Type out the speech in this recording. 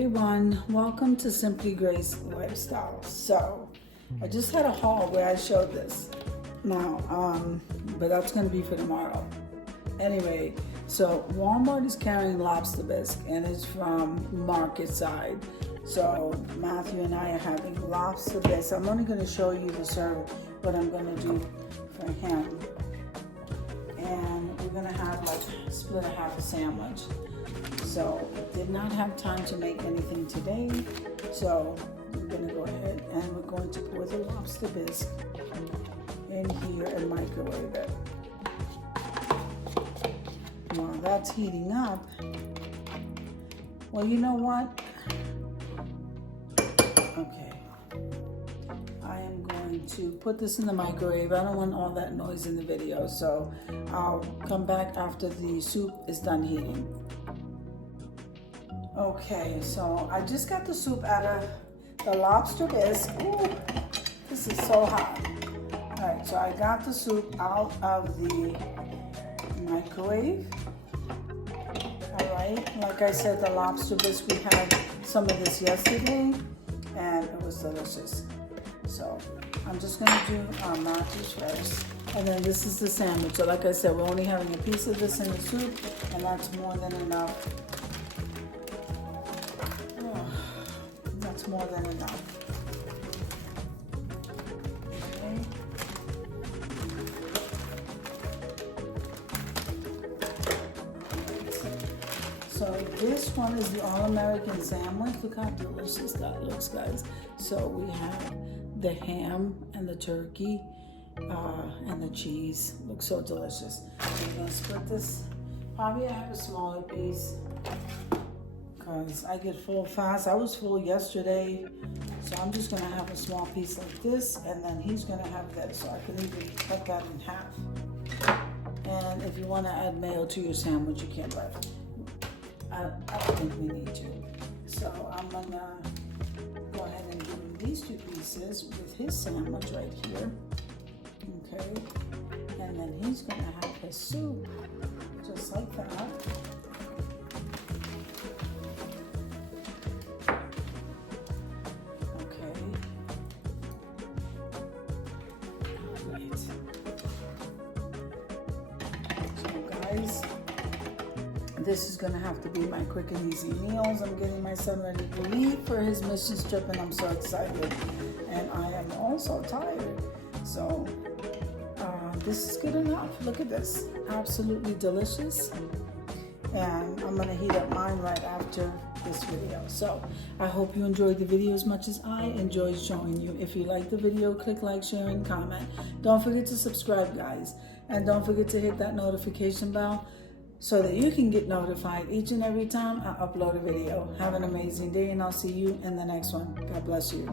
everyone, welcome to Simply Grace Lifestyle. So I just had a haul where I showed this now, but that's going to be for tomorrow. Anyway, so Walmart is carrying Lobster Bisque and it's from Market Side. So Matthew and I are having Lobster Bisque. I'm only going to show you the serve, what I'm going to do for him. And we're going to have like split a half a sandwich. So did not have time to make anything today. So we're going to go ahead and we're going to pour the Lobster Bisque in here and microwave it. While that's heating up, well, you know what? Okay. I am going to put this in the microwave. I don't want all that noise in the video, so I'll come back after the soup is done heating. Okay, so I just got the soup out of the Lobster Bisque. Ooh, this is so hot. All right, so I got the soup out of the microwave. All right, like I said, the Lobster Bisque, we had some of this yesterday and it was delicious. So I'm just gonna do nachos first. And then this is the sandwich. So like I said, we're only having a piece of this in the soup and that's more than enough. That's more than enough. Okay. So this one is the All-American sandwich. Look how delicious that looks, guys. So we have the ham and the turkey and the cheese. Looks so delicious. I'm gonna split this. Probably I have a smaller piece because I get full fast. I was full yesterday, so I'm just gonna have a small piece like this, and then he's gonna have this. So I can even cut that in half. And if you want to add mayo to your sandwich, you can, but I don't think we need to. So I'm gonna go ahead and give him these two pieces with his sandwich right here. Okay, and then he's gonna have his soup just like that. Okay. Right. So guys, this is gonna have to be my quick and easy meals. I'm getting my son ready to leave for his mission trip and I'm so excited. And I am also tired. So this is good enough. Look at this, absolutely delicious. And I'm gonna heat up mine right after this video. So I hope you enjoyed the video as much as I enjoyed showing you. If you like the video, click like, share, and comment. Don't forget to subscribe, guys. And don't forget to hit that notification bell so that you can get notified each and every time I upload a video. Have an amazing day and I'll see you in the next one. God bless you.